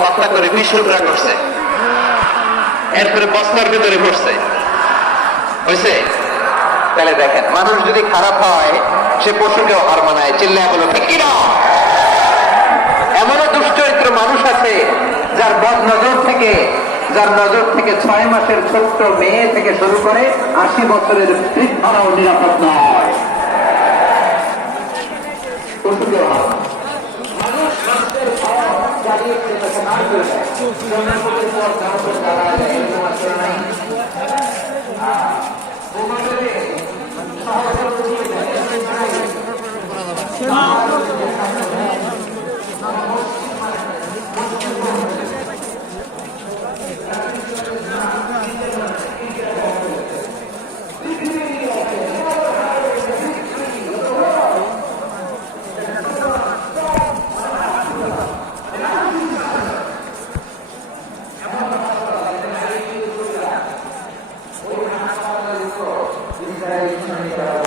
হত্যা করে নিঃশুদ্রা করছে, এরপরে বস্তার ভিতরে ভরছে, হয়েছে? তাহলে দেখেন, মানুষ যদি খারাপ হয় সে পশুকেও হার মানায়। চিল্লায় বলো ঠিক কিনা? এমনও দুশ্চরিত্র মানুষ আছে যার বদ নজর থেকে, যার নজর থেকে 6 মাসের ছোট্ট মেয়ে থেকে শুরু করে 80 বছরের বৃদ্ধারাও নিরাপদ নয়। পশুকেও হার মানায়। মানুষ মানুষের খাওয়া জ্বালিয়ে তাকে মার করে দেয়, জন্মের পর দাঁড়ায় দেয়, এরকম আসলে নাই। Israel